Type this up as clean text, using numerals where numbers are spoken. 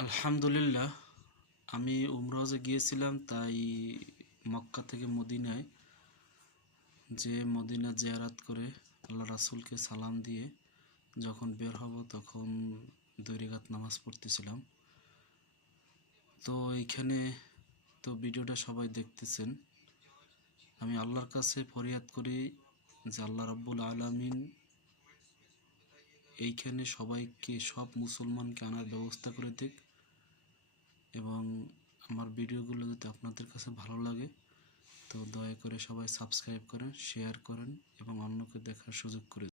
আলহামদুলিল্লাহ, আমি উমরাজে গিয়েছিলাম, তাই মক্কা থেকে মদিনায় যে মদিনা জিয়ারাত করে আল্লাহ রাসূলকে সালাম দিয়ে যখন বের হব তখন 2 রাকাত নামাজ পড়তেছিলাম। তো এইখানে তো ভিডিওটা সবাই দেখতেছেন। আমি আল্লাহর কাছে ফরিয়াদ করি যে আল্লাহ রাব্বুল আলামিন এইখানে সবাইকে, সব মুসলমানকে আনার ব্যবস্থা করে দিক, এবং আমার ভিডিওগুলো যদি আপনাদের কাছে ভালো লাগে তো দয়া করে সবাই সাবস্ক্রাইব করেন, শেয়ার করেন এবং অন্যকে দেখার সুযোগ করে